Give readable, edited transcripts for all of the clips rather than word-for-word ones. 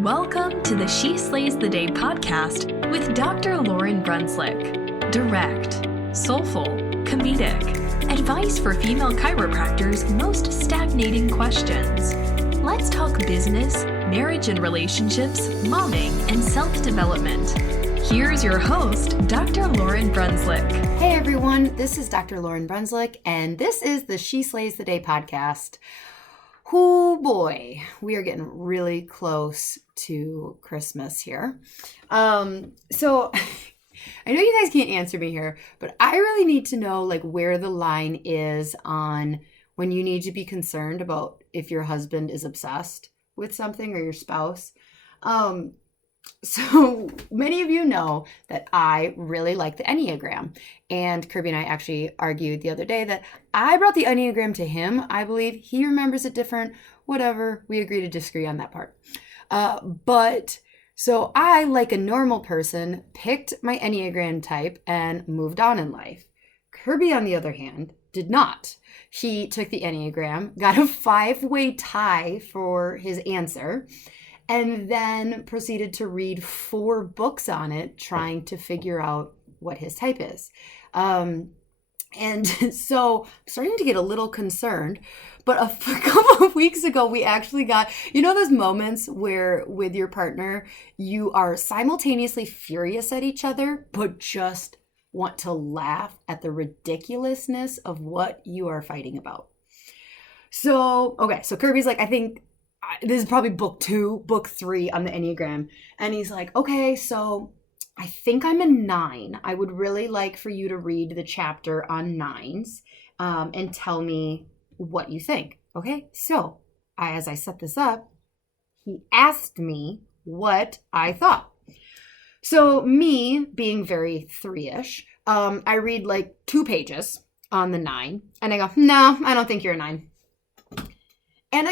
Welcome to the She Slays the Day podcast with Dr. Lauryn Brunslick. Direct, soulful, comedic, advice for female chiropractors' most stagnating questions. Let's talk business, marriage and relationships, momming, and self-development. Here's your host, Dr. Lauryn Brunslick. Hey everyone, this is Dr. Lauryn Brunslick, and this is the She Slays the Day podcast. Oh boy, we are getting really close to Christmas here. So I know you guys can't answer me here, but I really need to know where the line is on when you need to be concerned about if your husband is obsessed with something or your spouse. So many of you know that I really like the Enneagram, and Kirby and I actually argued the other day that I brought the Enneagram to him. I believe he remembers it different, whatever. We agree to disagree on that part. So I, like a normal person, picked my Enneagram type and moved on in life. Kirby, on the other hand, did not. He took the Enneagram, got a 5-way tie for his answer, and then proceeded to read 4 books on it, trying to figure out what his type is. And so I'm starting to get a little concerned. But a couple of weeks ago, we actually got, those moments where with your partner, you are simultaneously furious at each other, but just want to laugh at the ridiculousness of what you are fighting about. So Kirby's like, I think this is probably book 3 on the Enneagram. And he's like, okay, so I think I'm a 9. I would really like for you to read the chapter on 9s and tell me what you think. Okay, so as I set this up, he asked me what I thought. So me being very 3-ish, I read 2 pages on the 9 and I go, no, I don't think you're a 9. And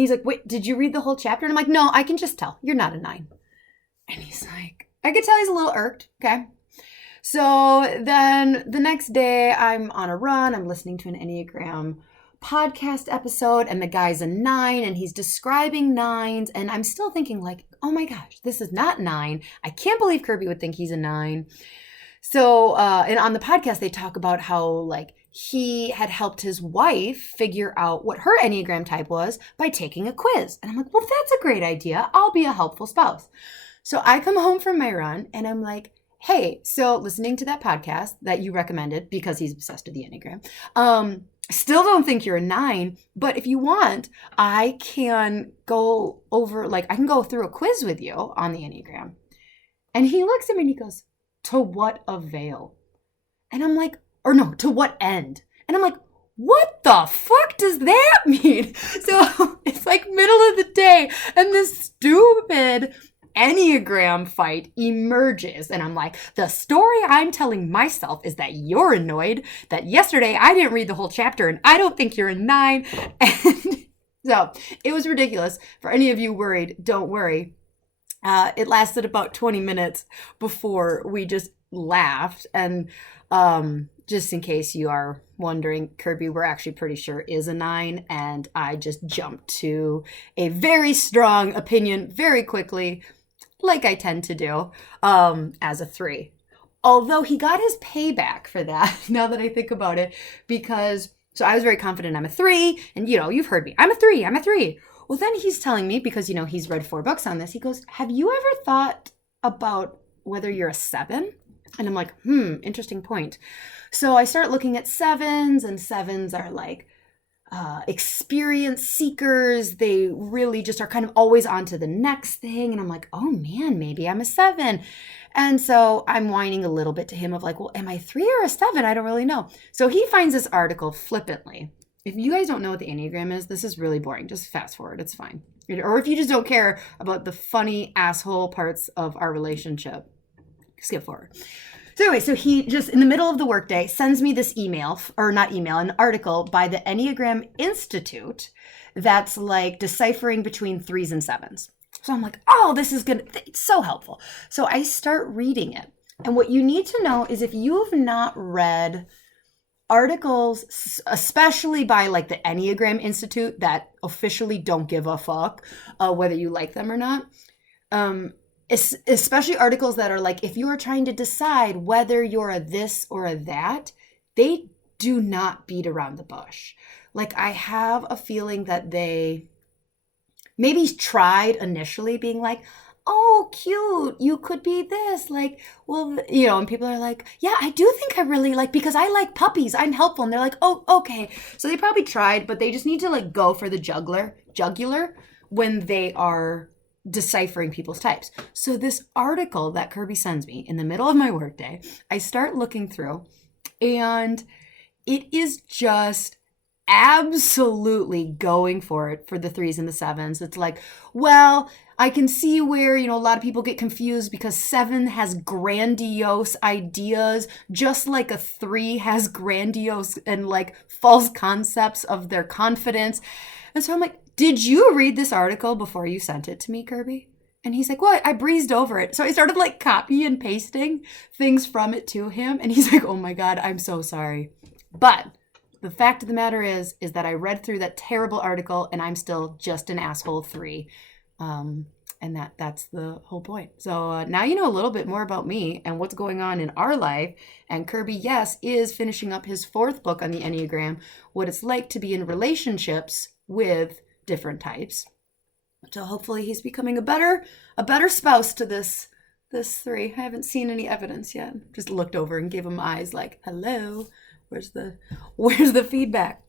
he's like, wait, did you read the whole chapter? And I'm like, no, I can just tell you're not a 9. And he's like, I could tell he's a little irked. Okay. So then the next day I'm on a run. I'm listening to an Enneagram podcast episode and the guy's a 9 and he's describing 9s. And I'm still thinking oh my gosh, this is not 9. I can't believe Kirby would think he's a 9. So, and on the podcast, they talk about how he had helped his wife figure out what her Enneagram type was by taking a quiz. And I'm like, well, that's a great idea. I'll be a helpful spouse. So I come home from my run and I'm like, hey, so listening to that podcast that you recommended because he's obsessed with the Enneagram, still don't think you're a 9, but if you want, I can go over, I can go through a quiz with you on the Enneagram. And he looks at me and he goes, to what avail? And I'm like, or no, to what end? And I'm like, what the fuck does that mean? So it's middle of the day and this stupid Enneagram fight emerges. And I'm like, the story I'm telling myself is that you're annoyed that yesterday I didn't read the whole chapter and I don't think you're a 9. And so it was ridiculous. For any of you worried, don't worry. It lasted about 20 minutes before we just laughed. And just in case you are wondering, Kirby, we're actually pretty sure is a 9. And I just jumped to a very strong opinion very quickly, like I tend to do, as a 3. Although he got his payback for that, now that I think about it, because, so I was very confident I'm a 3, and you've heard me, I'm a 3. Well, then he's telling me, because, he's read 4 books on this, he goes, have you ever thought about whether you're a 7? And I'm like, interesting point. So I start looking at 7s, and 7s are experience seekers. They really just are kind of always on to the next thing. And I'm like, oh man, maybe I'm a 7. And so I'm whining a little bit to him of well, am I 3 or a 7? I don't really know. So he finds this article flippantly. If you guys don't know what the Enneagram is, this is really boring. Just fast forward. It's fine. Or if you just don't care about the funny asshole parts of our relationship, skip forward. So anyway, so he just in the middle of the workday sends me this an article by the Enneagram Institute that's deciphering between 3s and 7s. So I'm like, oh, this is good. It's so helpful. So I start reading it. And what you need to know is if you have not read articles, especially by the Enneagram Institute that officially don't give a fuck whether you like them or not, Especially articles that are like, if you are trying to decide whether you're a this or a that, they do not beat around the bush. Like, I have a feeling that they maybe tried initially being like, oh, cute, you could be this. Like, well, and people are like, yeah, I do think I really like, because I like puppies, I'm helpful. And they're like, oh, okay. So they probably tried, but they just need to like go for the jugular when they are deciphering people's types. So this article that Kirby sends me in the middle of my workday, I start looking through, and it is just absolutely going for it for the 3s and the 7s. It's like, well, I can see where, a lot of people get confused because 7 has grandiose ideas, just like a 3 has grandiose and like false concepts of their confidence. And so I'm like, did you read this article before you sent it to me, Kirby? And he's like, well, I breezed over it. So I started like copy and pasting things from it to him. And he's like, oh my God, I'm so sorry. But the fact of the matter is that I read through that terrible article and I'm still just an asshole 3. And that's the whole point. So now you know a little bit more about me and what's going on in our life. And Kirby, yes, is finishing up his 4th book on the Enneagram, what it's like to be in relationships with different types. So hopefully he's becoming a better spouse to this 3. I haven't seen any evidence yet. Just looked over and gave him eyes like, hello, where's the feedback?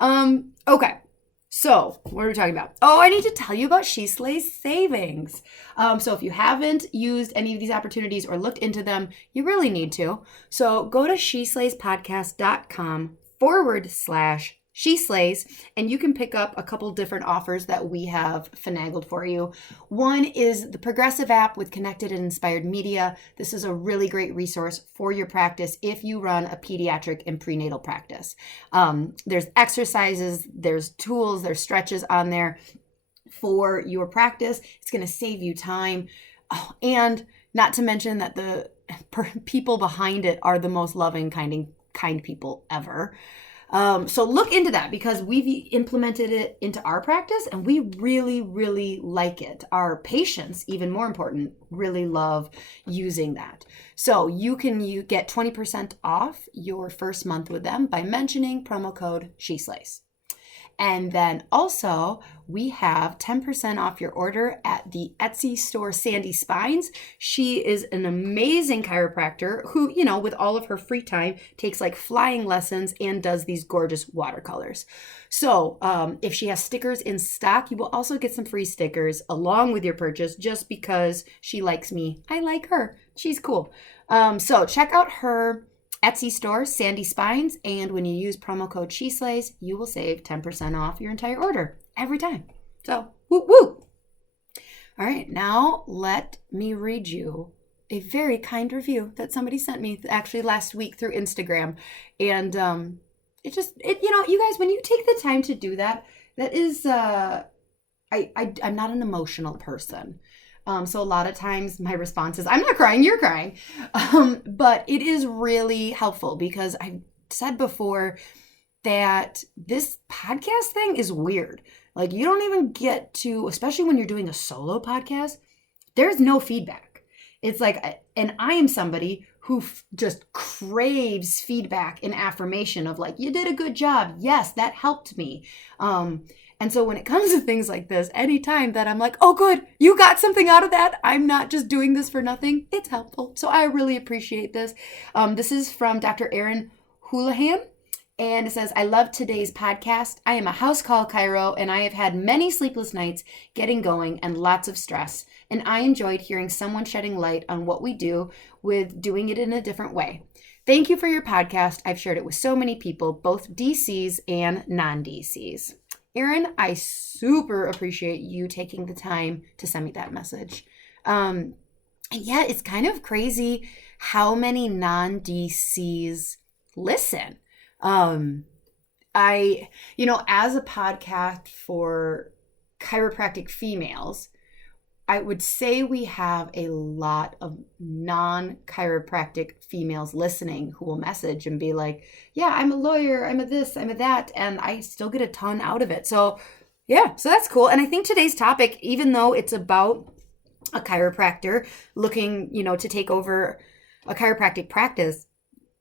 Okay. So what are we talking about? Oh, I need to tell you about She Slays savings. So if you haven't used any of these opportunities or looked into them, you really need to. So go to sheslayspodcast.com/She Slays, and you can pick up a couple different offers that we have finagled for you. One is the Progressive app with connected and inspired media. This is a really great resource for your practice if you run a pediatric and prenatal practice. There's exercises, there's tools, there's stretches on there for your practice. It's going to save you time. Oh, and not to mention that the people behind it are the most loving, kind people ever. So look into that because we've implemented it into our practice and we really, really like it. Our patients, even more important, really love using that. So you get 20% off your first month with them by mentioning promo code SheSlays. And then also we have 10% off your order at the Etsy store Sandy Spines. She is an amazing chiropractor who, with all of her free time, takes like flying lessons and does these gorgeous watercolors. So if she has stickers in stock, you will also get some free stickers along with your purchase just because she likes me. I like her. She's cool. So check out her Etsy store, Sandy Spines, and when you use promo code SheSlays, you will save 10% off your entire order every time. So, woo woo! All right, now let me read you a very kind review that somebody sent me actually last week through Instagram, and you guys, when you take the time to do that, that is, I'm not an emotional person. So a lot of times my response is, I'm not crying, you're crying. But it is really helpful because I've said before that this podcast thing is weird. Like you don't even get to, especially when you're doing a solo podcast, there's no feedback. It's like, and I am somebody who just craves feedback and affirmation of like, you did a good job. Yes, that helped me. And so when it comes to things like this, anytime that I'm like, oh, good, you got something out of that, I'm not just doing this for nothing, it's helpful. So I really appreciate this. This is from Dr. Erin Houlihan. And it says, I love today's podcast. I am a house call chiro, and I have had many sleepless nights getting going and lots of stress. And I enjoyed hearing someone shedding light on what we do with doing it in a different way. Thank you for your podcast. I've shared it with so many people, both DCs and non-DCs. Erin, I super appreciate you taking the time to send me that message. And yeah, it's kind of crazy how many non-DCs listen. As a podcast for chiropractic females, I would say we have a lot of non-chiropractic females listening who will message and be like, yeah, I'm a lawyer, I'm a this, I'm a that, and I still get a ton out of it. So yeah, so that's cool. And I think today's topic, even though it's about a chiropractor looking, to take over a chiropractic practice,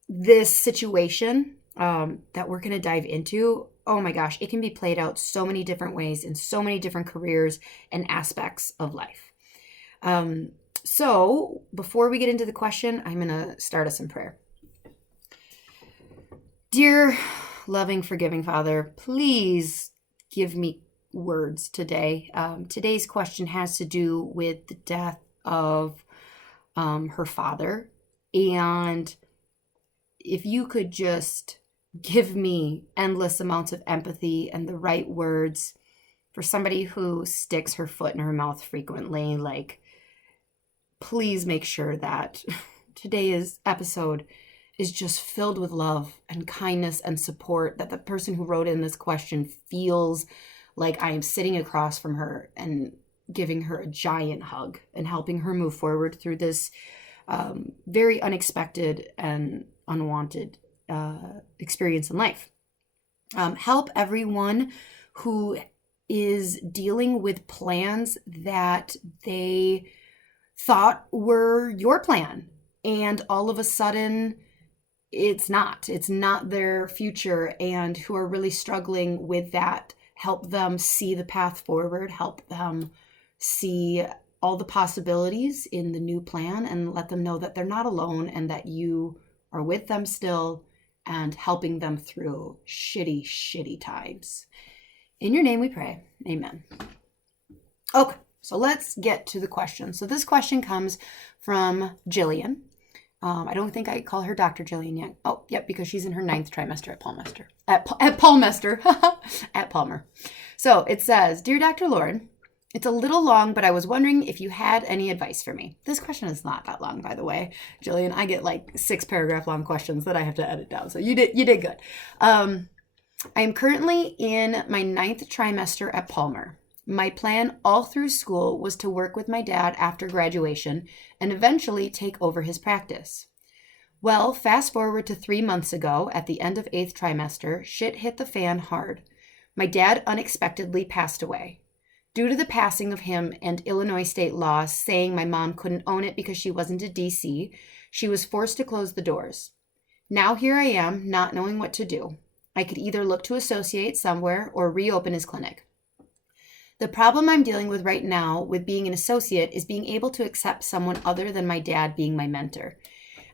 this situation that we're going to dive into, oh my gosh, it can be played out so many different ways in so many different careers and aspects of life. So before we get into the question, I'm going to start us in prayer. Dear loving, forgiving Father, please give me words today. Today's question has to do with the death of her father. And if you could just give me endless amounts of empathy and the right words for somebody who sticks her foot in her mouth frequently, please make sure that today's episode is just filled with love and kindness and support, that the person who wrote in this question feels like I am sitting across from her and giving her a giant hug and helping her move forward through this very unexpected and unwanted experience in life. Help everyone who is dealing with plans that they thought were your plan, and all of a sudden it's not their future, and who are really struggling with that. Help them see the path forward, help them see all the possibilities in the new plan, and let them know that they're not alone and that you are with them still and helping them through shitty times. In your name we pray. Amen. Okay, so let's get to the question. So this question comes from Jillian. I don't think I call her Dr. Jillian yet. Oh, yep, because she's in her 9th trimester at Palmester. At Palmer. So it says, Dear Dr. Lauryn, it's a little long, but I was wondering if you had any advice for me. This question is not that long, by the way. Jillian, I get 6-paragraph long questions that I have to edit down. So you did good. I am currently in my 9th trimester at Palmer. My plan all through school was to work with my dad after graduation and eventually take over his practice. Well, fast forward to 3 months ago, at the end of 8th trimester, shit hit the fan hard. My dad unexpectedly passed away. Due to the passing of him and Illinois state laws saying my mom couldn't own it because she wasn't a DC, she was forced to close the doors. Now here I am, not knowing what to do. I could either look to associate somewhere or reopen his clinic. The problem I'm dealing with right now with being an associate is being able to accept someone other than my dad being my mentor.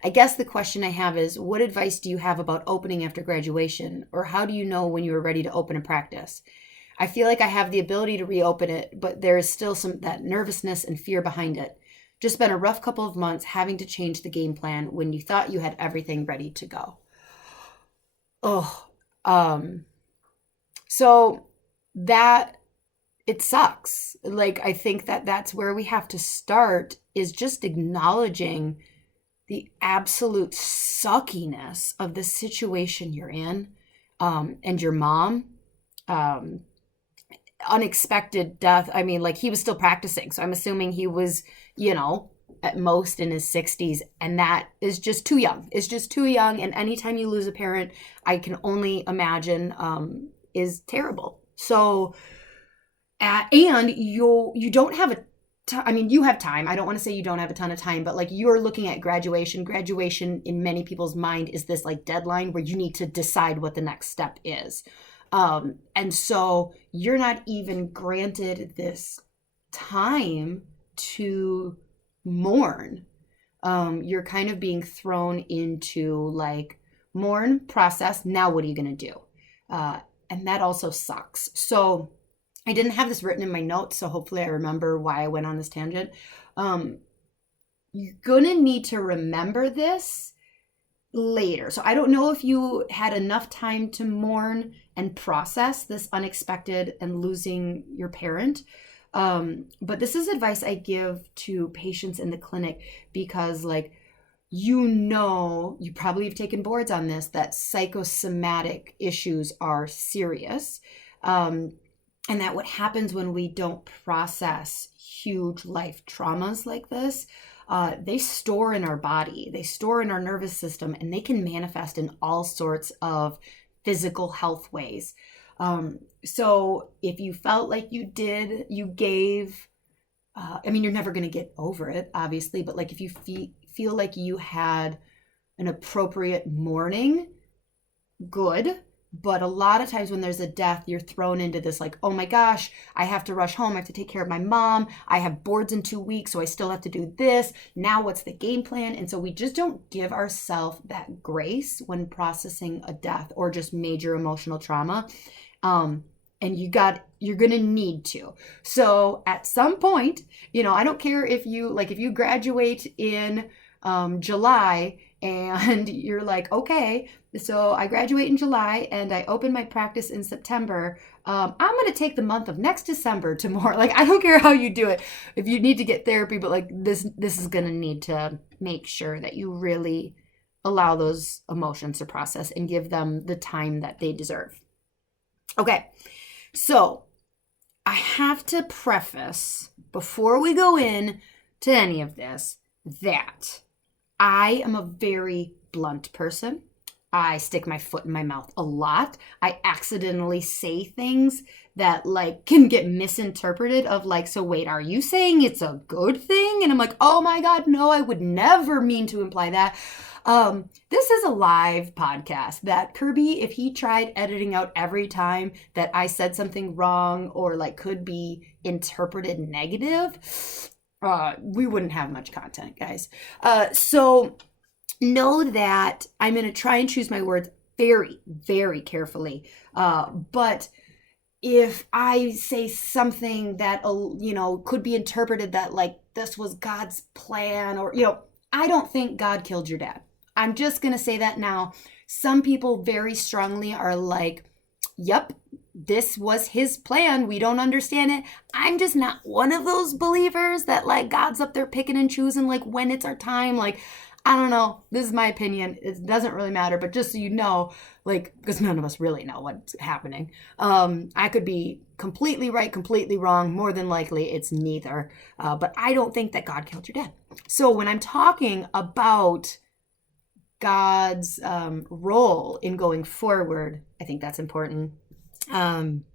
I guess the question I have is, what advice do you have about opening after graduation? Or how do you know when you are ready to open a practice? I feel like I have the ability to reopen it, but there is still that nervousness and fear behind it. Just been a rough couple of months having to change the game plan when you thought you had everything ready to go. So that... it sucks. I think that's where we have to start, is just acknowledging the absolute suckiness of the situation you're in, and your mom, unexpected death. I mean, he was still practicing, so I'm assuming he was, at most in his 60s, and that is just too young. It's just too young, and anytime you lose a parent, I can only imagine, is terrible. So... and you don't have you have time. I don't want to say you don't have a ton of time, but you're looking at graduation. Graduation in many people's mind is this deadline where you need to decide what the next step is. And so you're not even granted this time to mourn. You're kind of being thrown into mourn, process. Now what are you going to do? And that also sucks. So I didn't have this written in my notes, so hopefully I remember why I went on this tangent. You're going to need to remember this later. So I don't know if you had enough time to mourn and process this unexpected and losing your parent. But this is advice I give to patients in the clinic because, you probably have taken boards on this, that psychosomatic issues are serious. And that what happens when we don't process huge life traumas like this, they store in our body, they store in our nervous system, and they can manifest in all sorts of physical health ways. So if you felt like you gave I mean, you're never going to get over it, obviously, but like if you feel like you had an appropriate mourning, good. But a lot of times when there's a death, you're thrown into this like, oh my gosh, I have to rush home. I have to take care of my mom. I have boards in 2 weeks, so I still have to do this. Now what's the game plan? And so we just don't give ourselves that grace when processing a death or just major emotional trauma. And you're going to need to. So at some point, I don't care if you graduate in July and you're like, okay, so I graduate in July and I open my practice in September. I'm going to take the month of next December to more. Like, I don't care how you do it. If you need to get therapy, but like this is going to need to make sure that you really allow those emotions to process and give them the time that they deserve. Okay. So I have to preface before we go in to any of this that I am a very blunt person. I stick my foot in my mouth a lot. I accidentally say things that like can get misinterpreted of like, so wait, are you saying it's a good thing? And I'm like, oh my God, no, I would never mean to imply that. This is a live podcast that Kirby, if he tried editing out every time that I said something wrong or like could be interpreted negative, we wouldn't have much content, guys. So know that I'm going to try and choose my words very, very carefully. But if I say something that, could be interpreted that like this was God's plan or, I don't think God killed your dad. I'm just going to say that now. Some people very strongly are like, yep, this was his plan. We don't understand it. I'm just not one of those believers that like God's up there picking and choosing like when it's our time. Like, I don't know. This is my opinion. It doesn't really matter. But just so you know, like, because none of us really know what's happening. I could be completely right, completely wrong. More than likely, it's neither. But I don't think that God killed your dad. So when I'm talking about God's role in going forward, I think that's important. And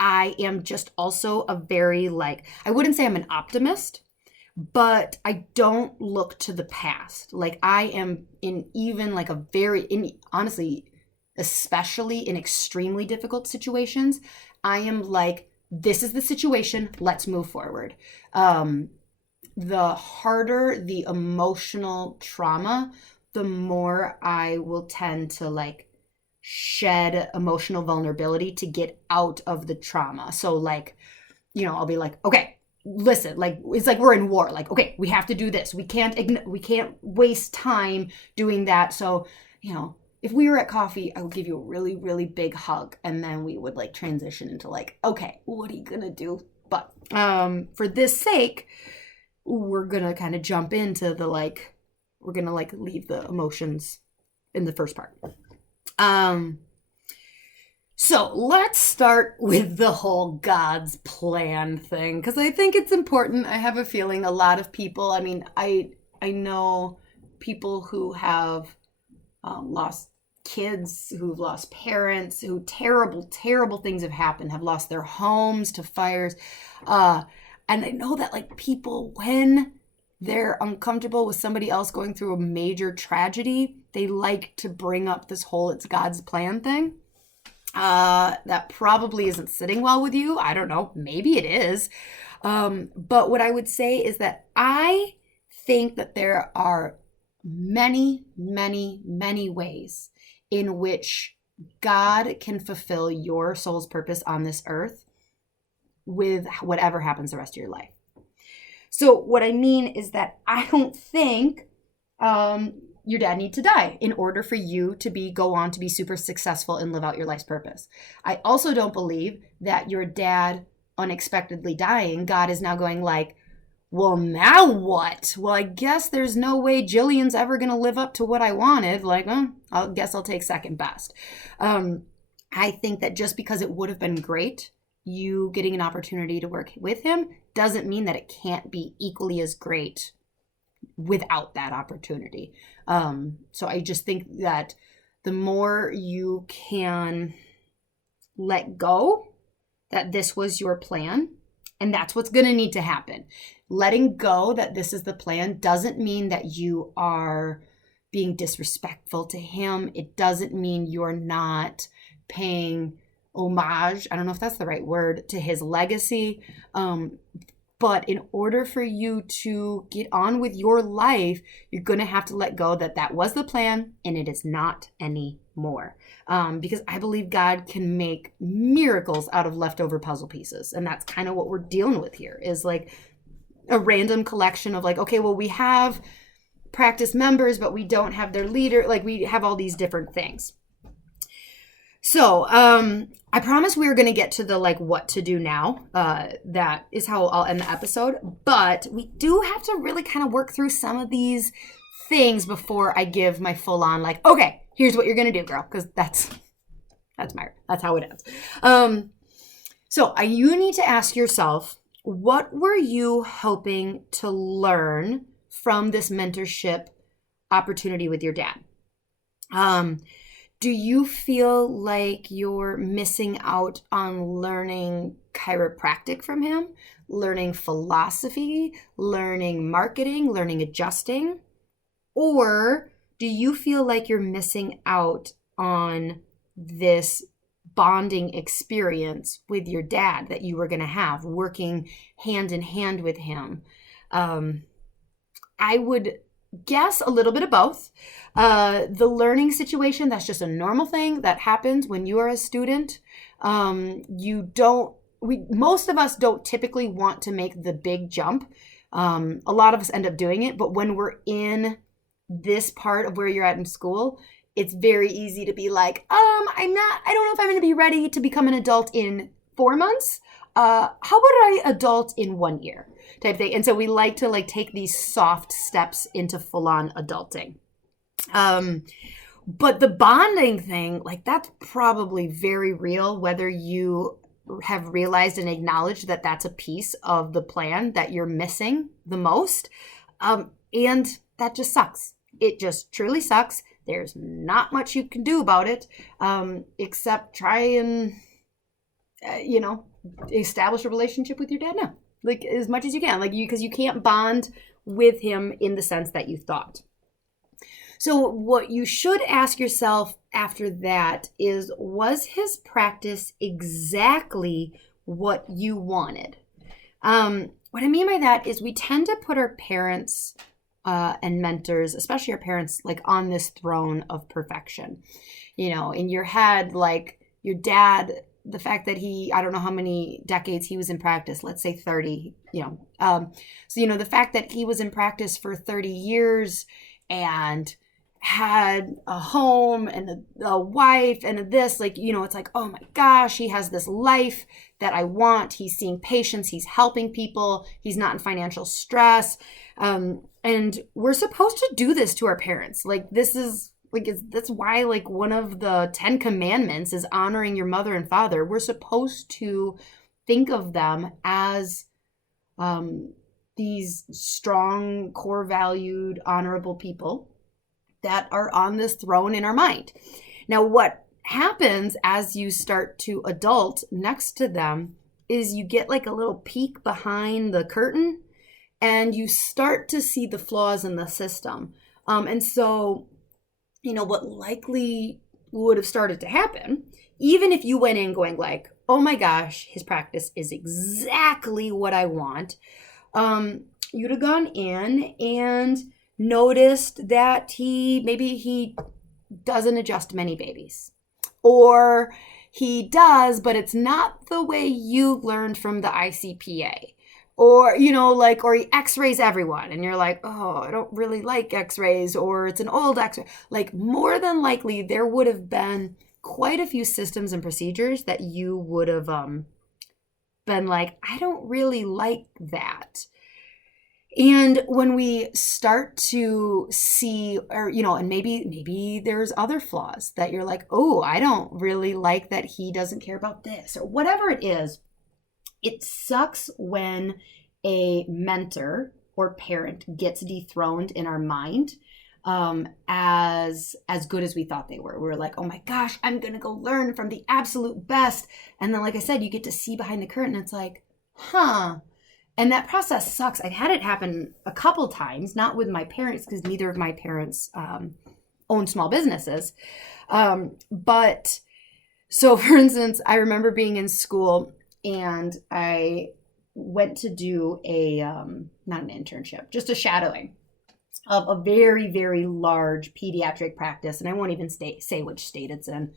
I am just also a very I wouldn't say I'm an optimist, but I don't look to the past. Like I am in even like honestly, especially in extremely difficult situations, I am like, this is the situation, let's move forward. The harder the emotional trauma, the more I will tend to like shed emotional vulnerability to get out of the trauma. So like, I'll be like, okay, listen, like, it's like we're in war. Like, okay, we have to do this. We can't waste time doing that. So, if we were at coffee, I would give you a really, really big hug. And then we would like transition into like, okay, what are you going to do? But for this sake, we're going to kind of jump into the we're going to leave the emotions in the first part. So let's start with the whole God's plan thing, because I think it's important. I have a feeling a lot of people, I know people who have lost kids, who've lost parents, who terrible, terrible things have happened, have lost their homes to fires. And I know that people, when they're uncomfortable with somebody else going through a major tragedy, they like to bring up this whole it's God's plan thing. That probably isn't sitting well with you. I don't know. Maybe it is. But what I would say is that I think that there are many, many, many ways in which God can fulfill your soul's purpose on this earth with whatever happens the rest of your life. So what I mean is that I don't think your dad needs to die in order for you to go on to be super successful and live out your life's purpose. I also don't believe that your dad unexpectedly dying, God is now going well, now what? Well, I guess there's no way Jillian's ever going to live up to what I wanted. I guess I'll take second best. I think that just because it would have been great, you getting an opportunity to work with him, doesn't mean that it can't be equally as great without that opportunity. So I just think that the more you can let go that this was your plan And that's what's going to need to happen. Letting go that this is the plan doesn't mean that you are being disrespectful to him. It doesn't mean you're not paying homage, I don't know if that's the right word, to his legacy. But in order for you to get on with your life, you're going to have to let go that that was the plan and it is not anymore. Because I believe God can make miracles out of leftover puzzle pieces. And that's kind of what we're dealing with here, is like a random collection of like, okay, well, we have practice members, but we don't have their leader. Like we have all these different things. So I promise we are going to get to the like what to do now. That is how I'll end the episode. But we do have to really kind of work through some of these things before I give my full on like, okay, here's what you're going to do, girl. Because that's how it ends. So you need to ask yourself, what were you hoping to learn from this mentorship opportunity with your dad? Do you feel like you're missing out on learning chiropractic from him, learning philosophy, learning marketing, learning adjusting? Or do you feel like you're missing out on this bonding experience with your dad that you were going to have, working hand in hand with him? I would guess a little bit of both. The learning situation, that's just a normal thing that happens when you are a student. Most of us don't typically want to make the big jump. A lot of us end up doing it, but when we're in this part of where you're at in school, it's very easy to be like, I don't know if I'm going to be ready to become an adult in 4 months. How about I adult in 1 year type thing? And so we like to like take these soft steps into full on adulting. But the bonding thing, like that's probably very real, whether you have realized and acknowledged that that's a piece of the plan that you're missing the most. And that just sucks. It just truly sucks. There's not much you can do about it, except try and, establish a relationship with your dad now, like as much as you can, because you can't bond with him in the sense that you thought. So what you should ask yourself after that is, was his practice exactly what you wanted? What I mean by that is we tend to put our parents and mentors, especially our parents, like on this throne of perfection. In your head, like your dad, the fact that I don't know how many decades he was in practice, let's say 30, the fact that he was in practice for 30 years and had a home and a wife and this, it's like, oh my gosh, he has this life that I want. He's seeing patients, he's helping people, he's not in financial stress. And we're supposed to do this to our parents. That's why one of the 10 commandments is honoring your mother and father. We're supposed to think of them as these strong, core valued, honorable people that are on this throne in our mind. Now, what happens as you start to adult next to them is you get like a little peek behind the curtain and you start to see the flaws in the system. And so, what likely would have started to happen, even if you went in going like, oh my gosh, his practice is exactly what I want, you'd have gone in and noticed that he doesn't adjust many babies, or he does, but it's not the way you learned from the ICPA, or or he x-rays everyone and you're like, oh, I don't really like x-rays, or it's an old x-ray. More than likely there would have been quite a few systems and procedures that you would have been like, I don't really like that. And when we start to see, or, and maybe there's other flaws that you're like, oh, I don't really like that he doesn't care about this, or whatever it is. It sucks when a mentor or parent gets dethroned in our mind as good as we thought they were. We're like, oh my gosh, I'm going to go learn from the absolute best. And then, like I said, you get to see behind the curtain. It's like, And that process sucks. I've had it happen a couple times, not with my parents, because neither of my parents own small businesses. But so, for instance, I remember being in school and I went to do not an internship, just a shadowing of a very, very large pediatric practice. And I won't even say which state it's in.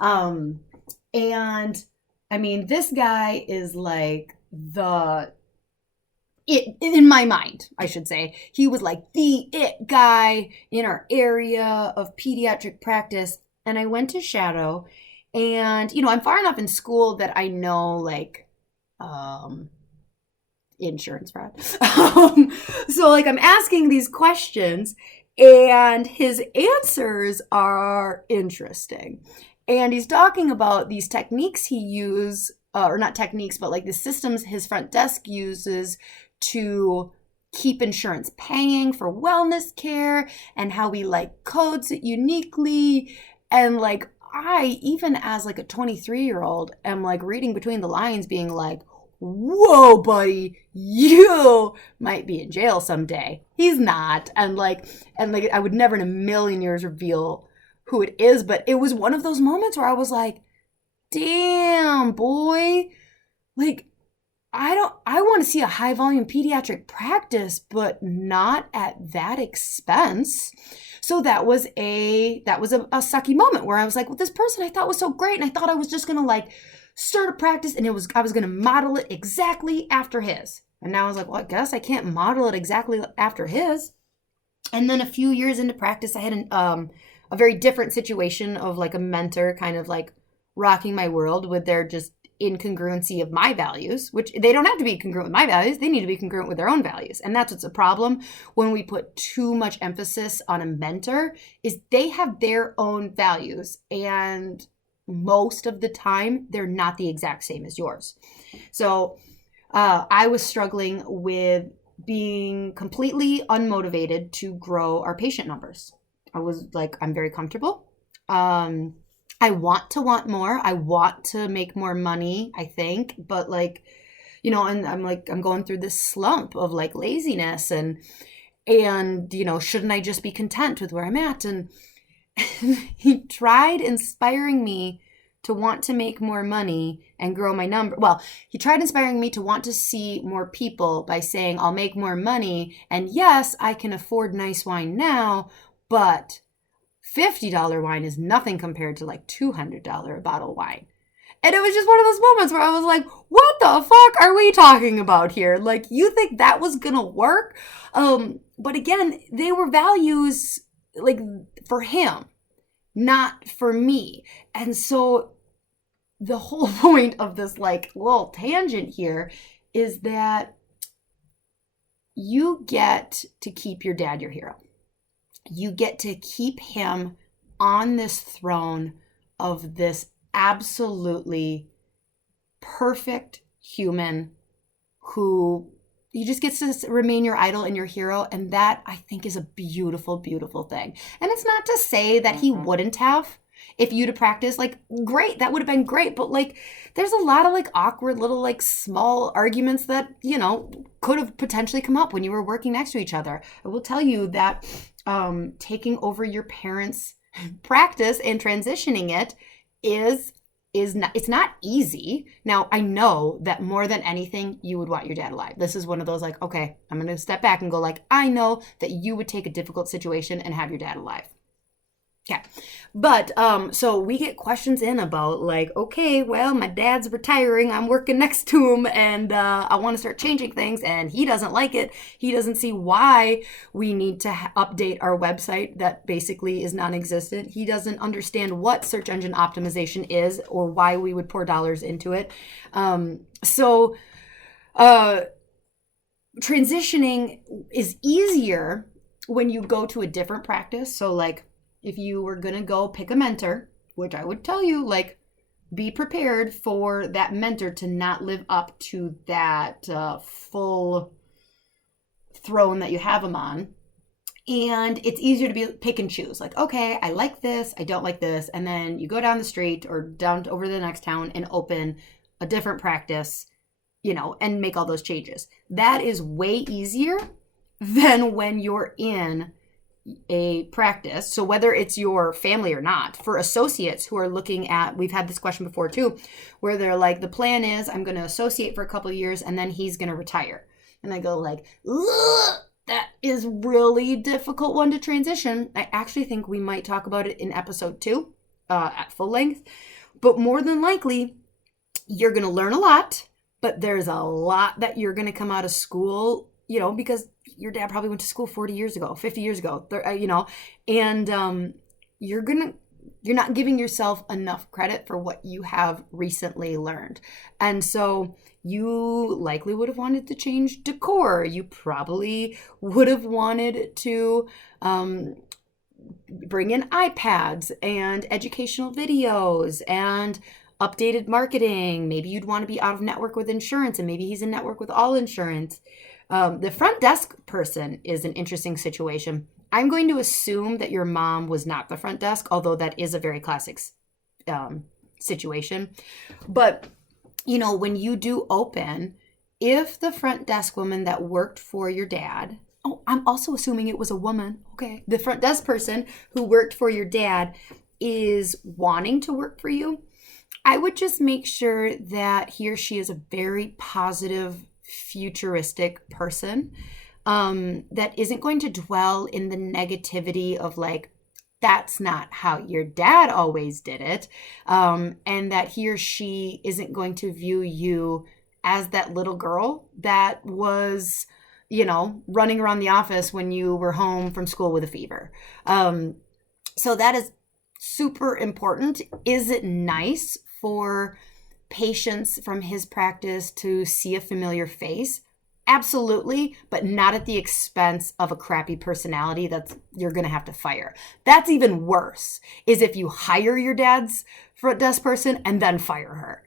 And I mean, this guy is like in my mind, I should say, he was like the it guy in our area of pediatric practice. And I went to shadow, and, I'm far enough in school that I know, like, insurance fraud. So, like, I'm asking these questions, and his answers are interesting. And he's talking about these techniques he uses, or not techniques, but like the systems his front desk uses to keep insurance paying for wellness care, and how he like codes it uniquely. And like, I, even as like a 23-year-old, am like reading between the lines being like, whoa, buddy, you might be in jail someday. He's not. And like I would never in a million years reveal who it is, but it was one of those moments where I was like, damn, boy, like, I want to see a high volume pediatric practice, but not at that expense. So that was a sucky moment where I was like, well, this person I thought was so great, and I thought I was just going to like start a practice, and I was going to model it exactly after his. And now I was like, well, I guess I can't model it exactly after his. And then a few years into practice, I had a very different situation of like a mentor kind of like rocking my world with their just incongruency of my values, which they don't have to be congruent with my values. They need to be congruent with their own values. And that's what's a problem when we put too much emphasis on a mentor, is they have their own values, and most of the time they're not the exact same as yours. So I was struggling with being completely unmotivated to grow our patient numbers. I was like, I'm very comfortable. I want more. I want to make more money, I think. But like, and I'm going through this slump of like laziness and shouldn't I just be content with where I'm at? And he tried inspiring me to want to make more money and grow my number. Well, he tried inspiring me to want to see more people by saying, I'll make more money. And yes, I can afford nice wine now, but $50 wine is nothing compared to like $200 a bottle of wine. And it was just one of those moments where I was like, what the fuck are we talking about here? Like, you think that was going to work? But again, they were values like for him, not for me. And so the whole point of this like little tangent here is that you get to keep your dad your hero. You get to keep him on this throne of this absolutely perfect human who he just gets to remain your idol and your hero. And that, I think, is a beautiful, beautiful thing. And it's not to say that he wouldn't have, if you'd have practiced, like, great, that would have been great. But like, there's a lot of like awkward little like small arguments that, could have potentially come up when you were working next to each other. I will tell you that taking over your parents' practice and transitioning it is not, it's not easy. Now, I know that more than anything, you would want your dad alive. This is one of those like, okay, I'm going to step back and go like, I know that you would take a difficult situation and have your dad alive. Okay. But so we get questions in about like, okay, well, my dad's retiring. I'm working next to him, and I want to start changing things, and he doesn't like it. He doesn't see why we need to update our website that basically is non-existent. He doesn't understand what search engine optimization is or why we would pour dollars into it. Transitioning is easier when you go to a different practice. So like, if you were going to go pick a mentor, which I would tell you, like, be prepared for that mentor to not live up to that full throne that you have them on. And it's easier to be pick and choose. Like, okay, I like this, I don't like this. And then you go down the street or down over the next town and open a different practice. and make all those changes. That is way easier than when you're in a practice. So whether it's your family or not, for associates who are looking at, we've had this question before too, where they're like, the plan is I'm going to associate for a couple of years and then he's going to retire. And I go like, ugh, that is really difficult one to transition. I actually think we might talk about it in episode 2 at full length, but more than likely you're going to learn a lot, but there's a lot that you're going to come out of school, because your dad probably went to school 40 years ago, 50 years ago, and you're not giving yourself enough credit for what you have recently learned. And so you likely would have wanted to change decor. You probably would have wanted to bring in iPads and educational videos and updated marketing. Maybe you'd want to be out of network with insurance, and maybe he's in network with all insurance. The front desk person is an interesting situation. I'm going to assume that your mom was not the front desk, although that is a very classic situation. But, when you do open, if the front desk woman that worked for your dad, I'm also assuming it was a woman, okay, the front desk person who worked for your dad is wanting to work for you, I would just make sure that he or she is a very positive, futuristic person that isn't going to dwell in the negativity of like, that's not how your dad always did it, and that he or she isn't going to view you as that little girl that was, running around the office when you were home from school with a fever. So that is super important. Is it nice for patients from his practice to see a familiar face? Absolutely, but not at the expense of a crappy personality that you're going to have to fire. That's even worse, is if you hire your dad's front desk person and then fire her.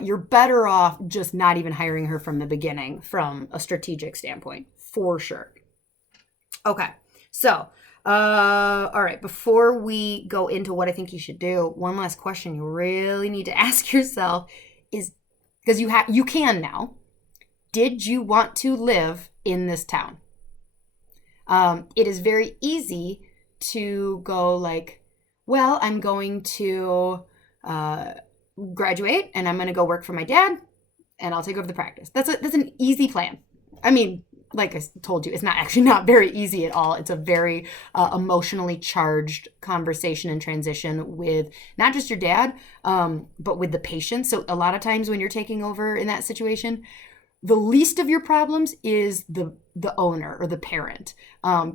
You're better off just not even hiring her from the beginning from a strategic standpoint, for sure. Okay, so, all right, before we go into what I think you should do, one last question you really need to ask yourself is, because you can now, did you want to live in this town? It is very easy to go like, well, I'm going to graduate and I'm going to go work for my dad and I'll take over the practice. That's an easy plan. I mean, like I told you, it's not very easy at all. It's a very emotionally charged conversation and transition with not just your dad, but with the patient. So a lot of times when you're taking over in that situation, the least of your problems is the owner or the parent.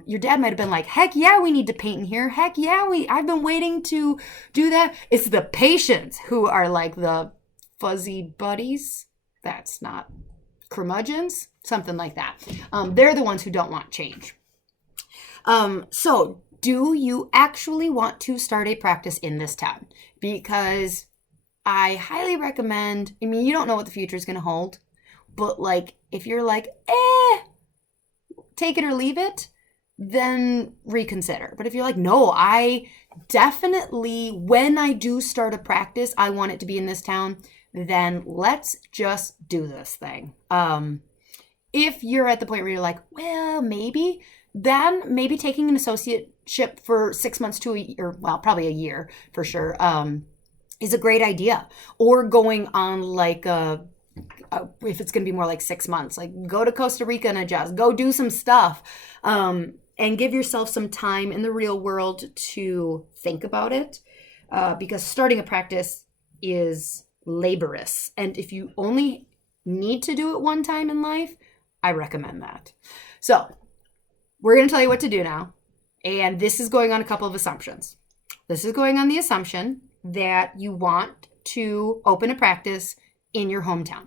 Your dad might have been like, heck yeah, we need to paint in here. Heck yeah, I've been waiting to do that. It's the patients who are like the fuzzy buddies. That's not curmudgeons, something like that. They're the ones who don't want change. So do you actually want to start a practice in this town? Because I highly recommend, you don't know what the future is going to hold. But like, if you're like, take it or leave it, then reconsider. But if you're like, no, I definitely, when I do start a practice, I want it to be in this town, then let's just do this thing. If you're at the point where you're like, well, maybe, then maybe taking an associateship for 6 months to a year, well, probably a year for sure, is a great idea. Or going on like if it's going to be more like 6 months, like go to Costa Rica and adjust, go do some stuff, and give yourself some time in the real world to think about it, because starting a practice is laborious. And if you only need to do it one time in life, I recommend that. So we're going to tell you what to do now. And this is going on a couple of assumptions. This is going on the assumption that you want to open a practice in your hometown.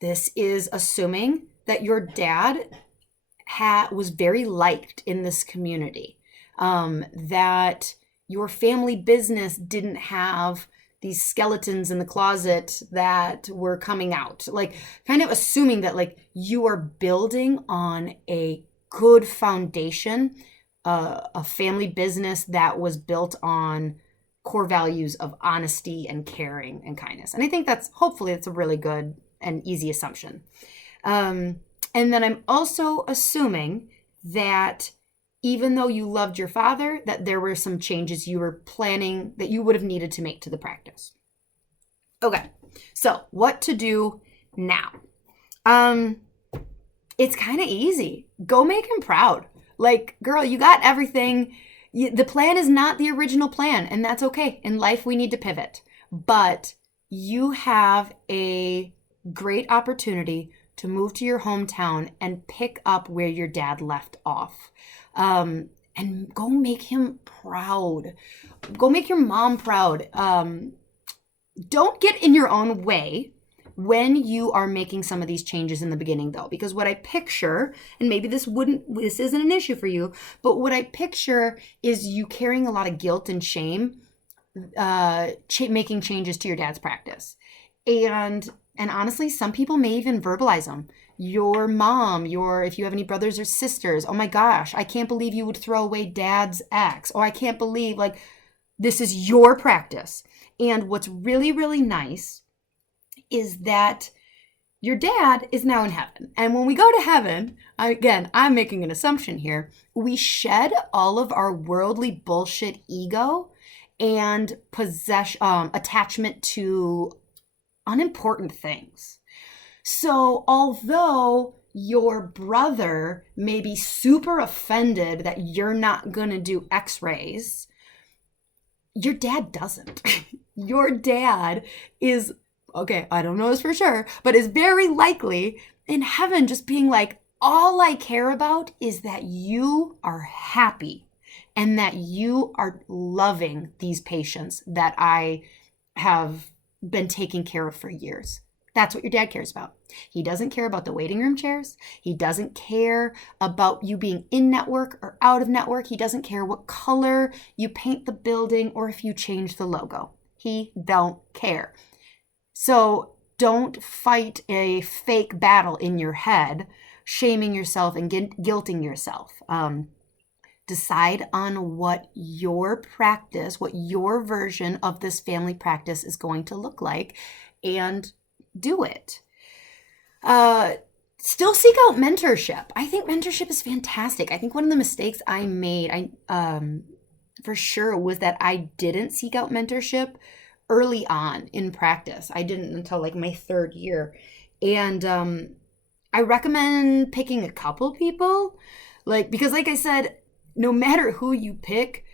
This is assuming that your dad was very liked in this community, that your family business didn't have these skeletons in the closet that were coming out, like kind of assuming that like you are building on a good foundation, a family business that was built on core values of honesty and caring and kindness. And I think hopefully it's a really good an easy assumption. And then I'm also assuming that even though you loved your father, that there were some changes you were planning that you would have needed to make to the practice. Okay, so what to do now? It's kind of easy. Go make him proud. Like, girl, you got everything. The plan is not the original plan, and that's okay. In life, we need to pivot. But you have a great opportunity to move to your hometown and pick up where your dad left off. And go make him proud. Go make your mom proud. Don't get in your own way when you are making some of these changes in the beginning, though, because what I picture, and maybe this isn't an issue for you, but what I picture is you carrying a lot of guilt and shame, making changes to your dad's practice. And honestly, some people may even verbalize them. Your mom, if you have any brothers or sisters, oh my gosh, I can't believe you would throw away dad's ex. Or I can't believe, like, this is your practice. And what's really, really nice is that your dad is now in heaven. And when we go to heaven, again, I'm making an assumption here, we shed all of our worldly bullshit ego and attachment to unimportant things. So although your brother may be super offended that you're not going to do x-rays, your dad doesn't. Your dad is, okay, I don't know this for sure, but is very likely in heaven just being like, all I care about is that you are happy and that you are loving these patients that I have been taking care of for years. That's what your dad cares about. He doesn't care about the waiting room chairs. He doesn't care about you being in network or out of network. He doesn't care what color you paint the building or if you change the logo. He don't care. So don't fight a fake battle in your head, shaming yourself and guilting yourself. Decide on what your practice, what your version of this family practice is going to look like, and do it. Still seek out mentorship. I think mentorship is fantastic. I think one of the mistakes I made, for sure, was that I didn't seek out mentorship early on in practice. I didn't until like my third year. And I recommend picking a couple people, because like I said, no matter who you pick,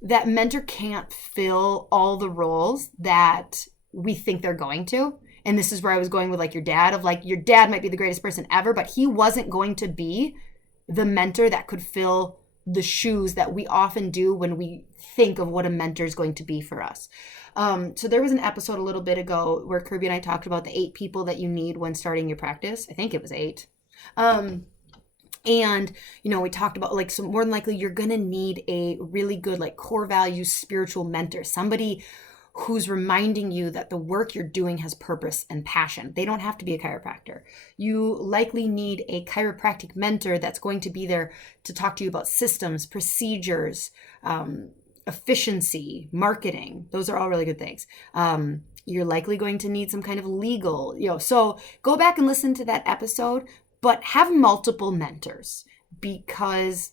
that mentor can't fill all the roles that we think they're going to. And this is where I was going with like your dad, of like, your dad might be the greatest person ever, but he wasn't going to be the mentor that could fill the shoes that we often do when we think of what a mentor is going to be for us. So there was an episode a little bit ago where Kirby and I talked about the 8 people that you need when starting your practice. I think it was 8. And, we talked about like, so more than likely you're going to need a really good, like, core values, spiritual mentor, somebody who's reminding you that the work you're doing has purpose and passion. They don't have to be a chiropractor. You likely need a chiropractic mentor that's going to be there to talk to you about systems, procedures, efficiency, marketing. Those are all really good things. You're likely going to need some kind of legal, so go back and listen to that episode, but have multiple mentors, because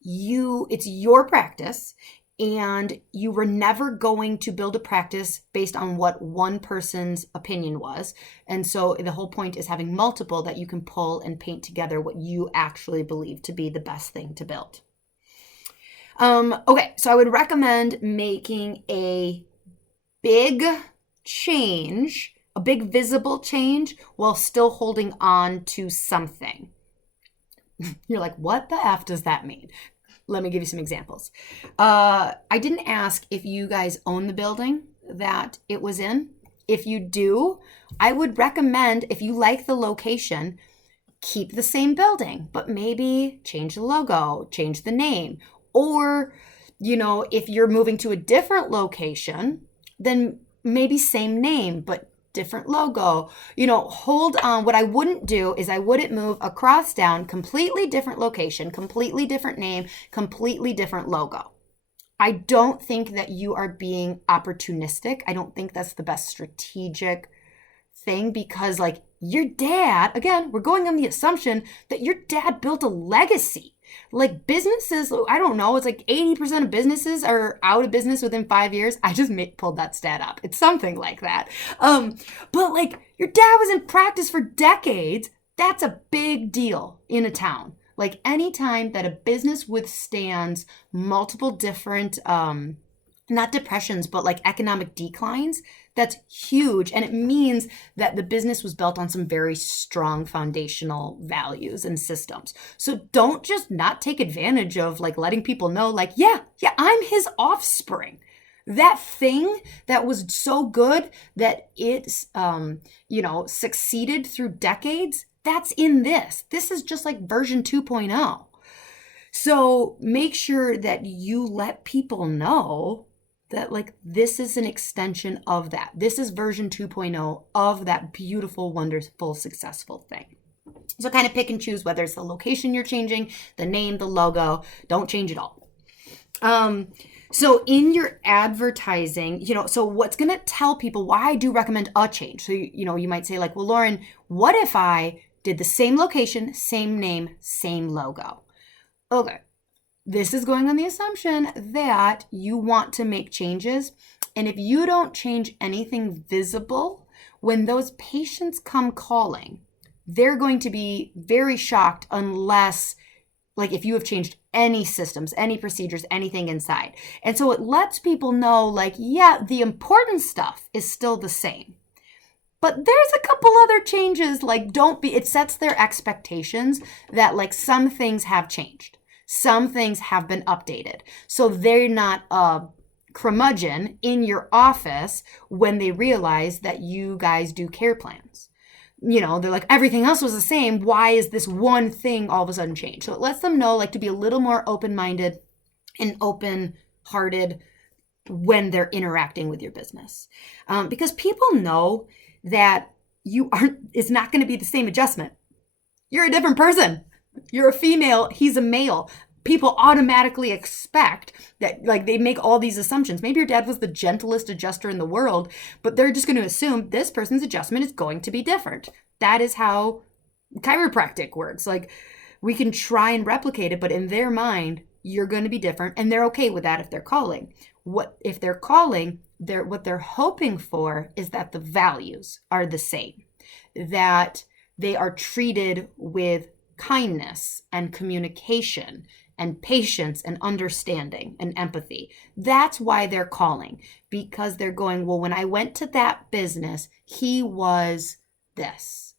it's your practice. And you were never going to build a practice based on what one person's opinion was. And so the whole point is having multiple that you can pull and paint together what you actually believe to be the best thing to build. Okay, so I would recommend making a big change, a big visible change, while still holding on to something. You're like, what the F does that mean? Let me give you some examples. I didn't ask if you guys own the building that it was in. If you do, I would recommend, if you like the location, keep the same building, but maybe change the logo, change the name. Or, if you're moving to a different location, then maybe same name, but different logo. Hold on. What I wouldn't do is I wouldn't move across town, completely different location, completely different name, completely different logo. I don't think that you are being opportunistic. I don't think that's the best strategic thing because like your dad, again, we're going on the assumption that your dad built a legacy. Like businesses, I don't know, it's like 80% of businesses are out of business within 5 years. I just pulled that stat up. It's something like that. But like your dad was in practice for decades. That's a big deal in a town. Like anytime that a business withstands multiple different, not depressions, but like economic declines, that's huge. And it means that the business was built on some very strong foundational values and systems. So don't just not take advantage of like letting people know like, yeah, I'm his offspring. That thing that was so good that it's, succeeded through decades, that's in this. This is just like version 2.0. So make sure that you let people know that like this is an extension of that. This is version 2.0 of that beautiful, wonderful, successful thing. So kind of pick and choose whether it's the location you're changing, the name, the logo. Don't change it all. So in your advertising, so what's going to tell people why I do recommend a change. So, you might say like, well, Lauryn, what if I did the same location, same name, same logo? Okay. This is going on the assumption that you want to make changes. And if you don't change anything visible, when those patients come calling, they're going to be very shocked unless, like if you have changed any systems, any procedures, anything inside. And so it lets people know like, yeah, the important stuff is still the same. But there's a couple other changes, like it sets their expectations that like some things have changed. Some things have been updated. So they're not a curmudgeon in your office when they realize that you guys do care plans. They're like, everything else was the same. Why is this one thing all of a sudden changed? So it lets them know like to be a little more open-minded and open-hearted when they're interacting with your business. Because people know that it's not going to be the same adjustment. You're a different person. You're a female, he's a male. People automatically expect that, like, they make all these assumptions. Maybe your dad was the gentlest adjuster in the world, but they're just going to assume this person's adjustment is going to be different. That is how chiropractic works. Like, we can try and replicate it, but in their mind, you're going to be different, and they're okay with that if they're calling. If they're calling, what they're hoping for is that the values are the same, that they are treated with kindness and communication and patience and understanding and empathy. That's why they're calling, because they're going, well, when I went to that business, he was this.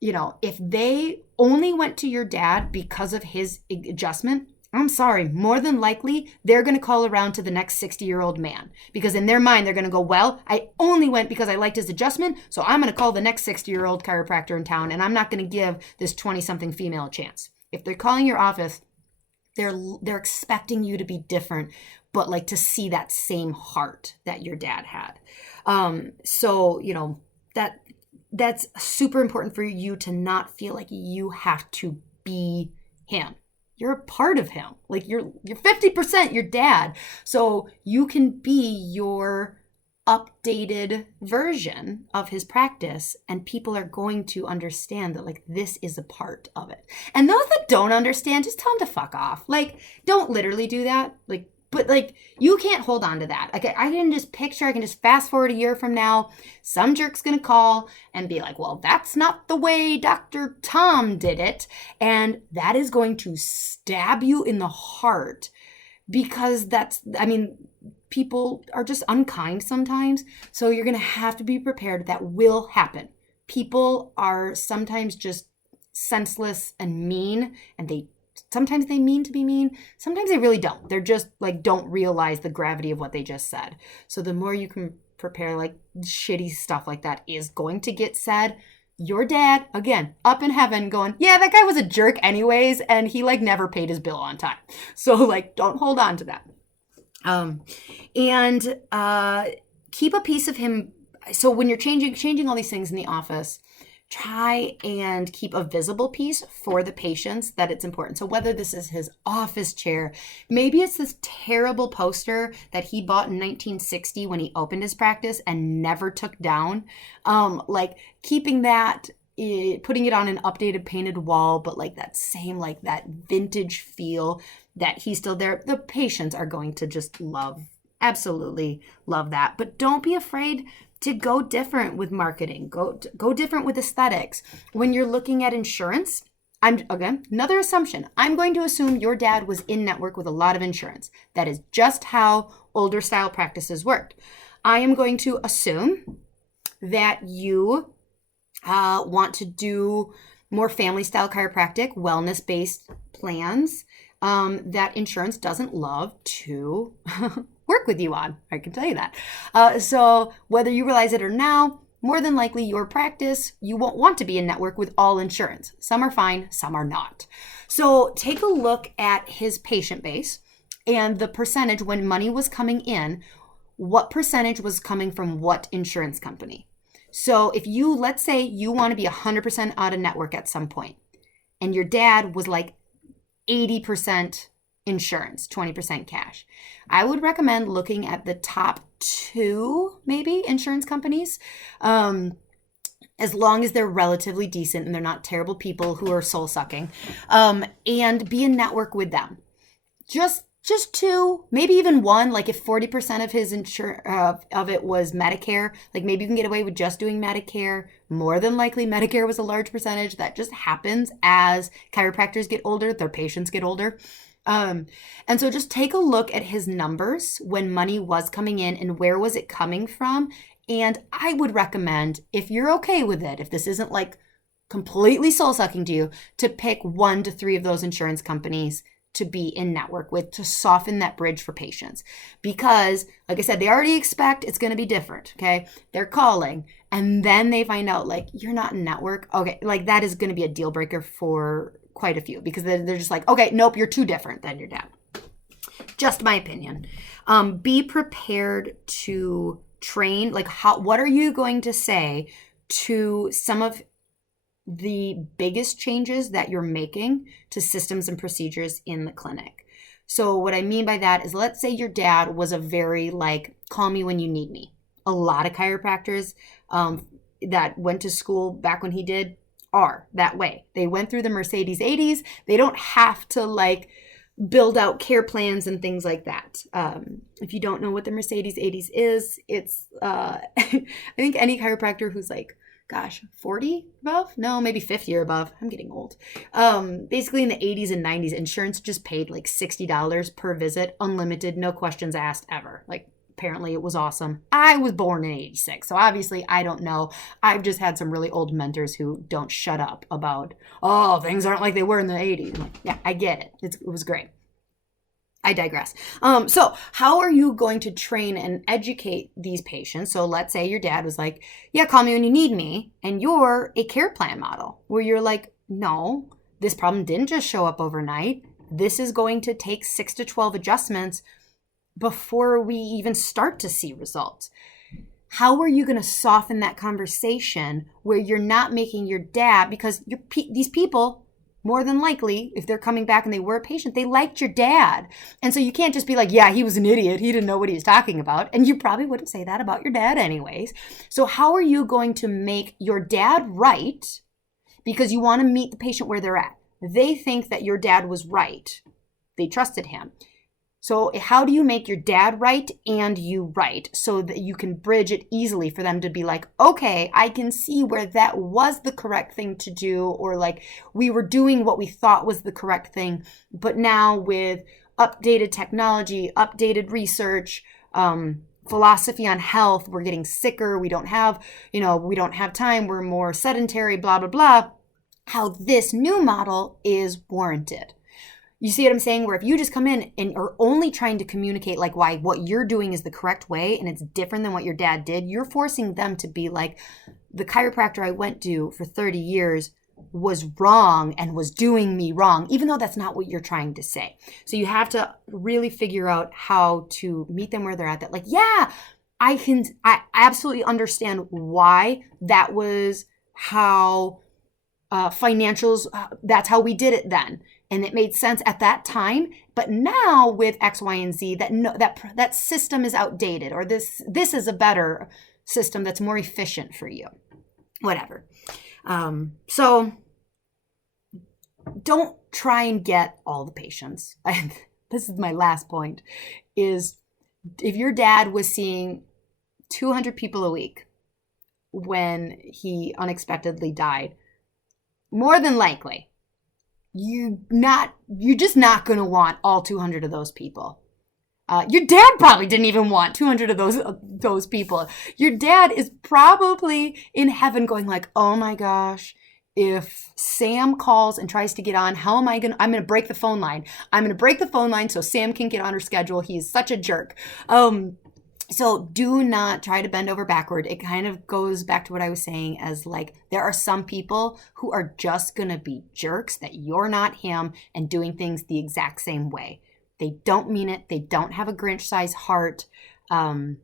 If they only went to your dad because of his adjustment, I'm sorry, more than likely, they're going to call around to the next 60-year-old man, because in their mind, they're going to go, well, I only went because I liked his adjustment, so I'm going to call the next 60-year-old chiropractor in town, and I'm not going to give this 20-something female a chance. If they're calling your office, they're expecting you to be different, but like to see that same heart that your dad had. That's super important for you to not feel like you have to be him. You're a part of him. Like you're 50% your dad. So you can be your updated version of his practice, and people are going to understand that like this is a part of it. And those that don't understand, just tell them to fuck off. Like, don't literally do that. But you can't hold on to that. Like, I can just fast forward a year from now, some jerk's going to call and be like, well, that's not the way Dr. Tom did it. And that is going to stab you in the heart, because people are just unkind sometimes. So you're going to have to be prepared. That will happen. People are sometimes just senseless and mean, and sometimes they mean to be mean. Sometimes they really don't. They're just like, don't realize the gravity of what they just said. So the more you can prepare, like shitty stuff like that is going to get said. Your dad, again, up in heaven going, yeah, that guy was a jerk anyways. And he like never paid his bill on time. So like, don't hold on to that. Keep a piece of him. So when you're changing all these things in the office, try and keep a visible piece for the patients that it's important. So whether this is his office chair, maybe it's this terrible poster that he bought in 1960 when he opened his practice and never took down, like keeping that, putting it on an updated painted wall, but like that same, like that vintage feel that he's still there. The patients are going to just absolutely love that. But don't be afraid to go different with marketing, go different with aesthetics. When you're looking at insurance, again, another assumption. I'm going to assume your dad was in network with a lot of insurance. That is just how older style practices worked. I am going to assume that you want to do more family style chiropractic, wellness-based plans that insurance doesn't love to work with you on. I can tell you that. So whether you realize it or now, more than likely your practice, you won't want to be in network with all insurance. Some are fine, some are not. So take a look at his patient base and the percentage when money was coming in, what percentage was coming from what insurance company. So if let's say you want to be 100% out of network at some point, and your dad was like 80% insurance, 20% cash, I would recommend looking at the top 2, maybe, insurance companies, as long as they're relatively decent and they're not terrible people who are soul sucking, and be in network with them. Just 2, maybe even 1. Like if 40% of his of it was Medicare, like maybe you can get away with just doing Medicare. More than likely, Medicare was a large percentage. That just happens as chiropractors get older, their patients get older. And so just take a look at his numbers when money was coming in and where was it coming from. And I would recommend, if you're okay with it, if this isn't like completely soul sucking to you, to pick 1 to 3 of those insurance companies to be in network with, to soften that bridge for patients. Because like I said, they already expect it's going to be different. Okay. They're calling and then they find out like, you're not in network. Okay. Like that is going to be a deal breaker for quite a few, because they're just like, okay, nope, you're too different than your dad. Just my opinion. Be prepared to train. Like what are you going to say to some of the biggest changes that you're making to systems and procedures in the clinic? So what I mean by that is, let's say your dad was a very like, call me when you need me. A lot of chiropractors that went to school back when he did are that way. They went through the Mercedes 80s. They don't have to like build out care plans and things like that. If you don't know what the Mercedes 80s is, it's I think any chiropractor who's like, 40 above? No, maybe 50 or above. I'm getting old. Basically in the 80s and 90s, insurance just paid like $60 per visit, unlimited, no questions asked ever. Like apparently it was awesome. I was born in 86, so obviously I don't know. I've just had some really old mentors who don't shut up about, oh, things aren't like they were in the 80s. I'm like, yeah, I get it. It was great. I digress. So how are you going to train and educate these patients? So let's say your dad was like, yeah, call me when you need me. And you're a care plan model where you're like, no, this problem didn't just show up overnight. This is going to take 6 to 12 adjustments before we even start to see results. How are you going to soften that conversation where you're not making your dad, because these people, more than likely, if they're coming back and they were a patient, they liked your dad. And so you can't just be like, yeah, he was an idiot. He didn't know what he was talking about. And you probably wouldn't say that about your dad anyways. So how are you going to make your dad right? Because you want to meet the patient where they're at. They think that your dad was right. They trusted him. So how do you make your dad right and you right so that you can bridge it easily for them to be like, okay, I can see where that was the correct thing to do, or like we were doing what we thought was the correct thing, but now with updated technology, updated research, philosophy on health, we're getting sicker, we don't have time, we're more sedentary, blah, blah, blah, how this new model is warranted. You see what I'm saying? Where if you just come in and are only trying to communicate like why what you're doing is the correct way and it's different than what your dad did, you're forcing them to be like, the chiropractor I went to for 30 years was wrong and was doing me wrong, even though that's not what you're trying to say. So you have to really figure out how to meet them where they're at. That like, yeah, I absolutely understand why that was how financials, that's how we did it then. And it made sense at that time. But now with X, Y, and Z, that system is outdated, or this is a better system that's more efficient for you. Whatever. So don't try and get all the patients. This is my last point, is if your dad was seeing 200 people a week when he unexpectedly died, more than likely, you're just not going to want all 200 of those people. Your dad probably didn't even want 200 of those people. Your dad is probably in heaven going like, oh my gosh, if Sam calls and tries to get on, I'm going to break the phone line. I'm going to break the phone line so Sam can get on her schedule. He is such a jerk. So do not try to bend over backward. It kind of goes back to what I was saying as like, there are some people who are just going to be jerks, that you're not him and doing things the exact same way. They don't mean it. They don't have a Grinch-sized heart. Well,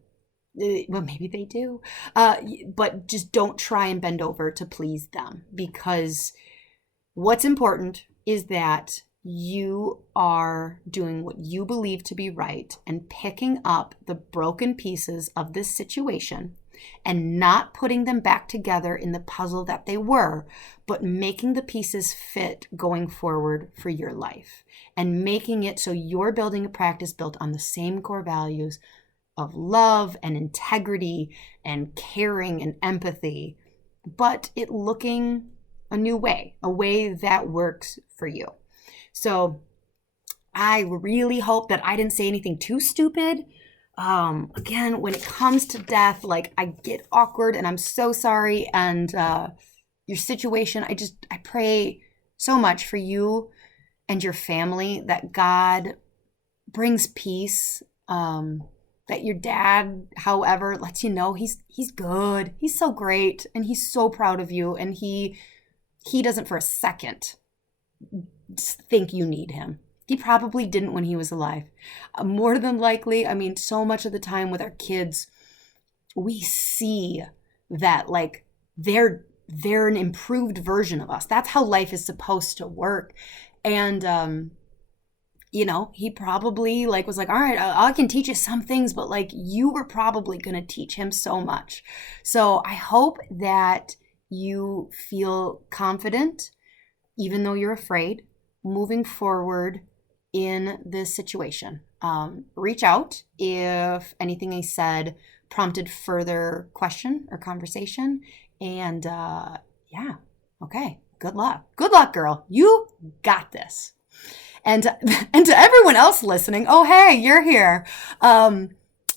maybe they do. But just don't try and bend over to please them, because what's important is that you are doing what you believe to be right and picking up the broken pieces of this situation and not putting them back together in the puzzle that they were, but making the pieces fit going forward for your life and making it so you're building a practice built on the same core values of love and integrity and caring and empathy, but it looking a new way, a way that works for you. So I really hope that I didn't say anything too stupid. Again, when it comes to death, like, I get awkward and I'm so sorry. And your situation, I pray so much for you and your family, that God brings peace, that your dad, however, lets you know he's good. He's so great and he's so proud of you. And he doesn't for a second think you need him. He probably didn't when he was alive. More than likely, I mean, so much of the time with our kids, we see that like they're an improved version of us. That's how life is supposed to work. And he probably like was like, all right, I can teach you some things, but like you were probably going to teach him so much. So I hope that you feel confident, even though you're afraid, moving forward in this situation. Reach out if anything I said prompted further question or conversation. And okay, good luck. Good luck, girl. You got this. And to everyone else listening, oh, hey, you're here.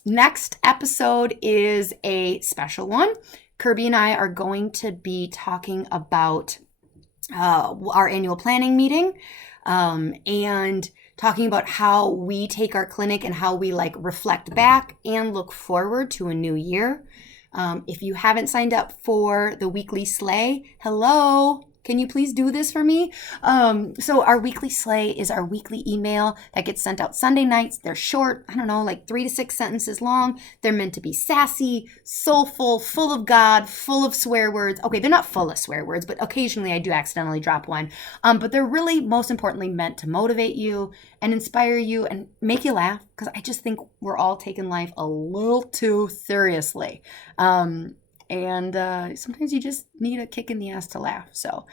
Next episode is a special one. Kirby and I are going to be talking about our annual planning meeting, and talking about how we take our clinic and how we like reflect back and look forward to a new year. If you haven't signed up for the weekly sleigh, hello, can you please do this for me? So our weekly sleigh is our weekly email that gets sent out Sunday nights. They're short, I don't know, like 3 to 6 sentences long. They're meant to be sassy, soulful, full of God, full of swear words. Okay, they're not full of swear words, but occasionally I do accidentally drop one. But they're really, most importantly, meant to motivate you and inspire you and make you laugh, because I just think we're all taking life a little too seriously. And sometimes you just need a kick in the ass to laugh. So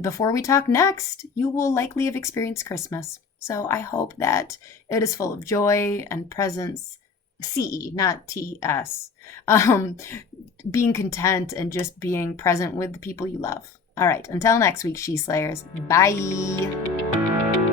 before we talk next, you will likely have experienced Christmas. So I hope that it is full of joy and presence, CE, not TS. Being content and just being present with the people you love. All right, until next week, She Slayers. Bye.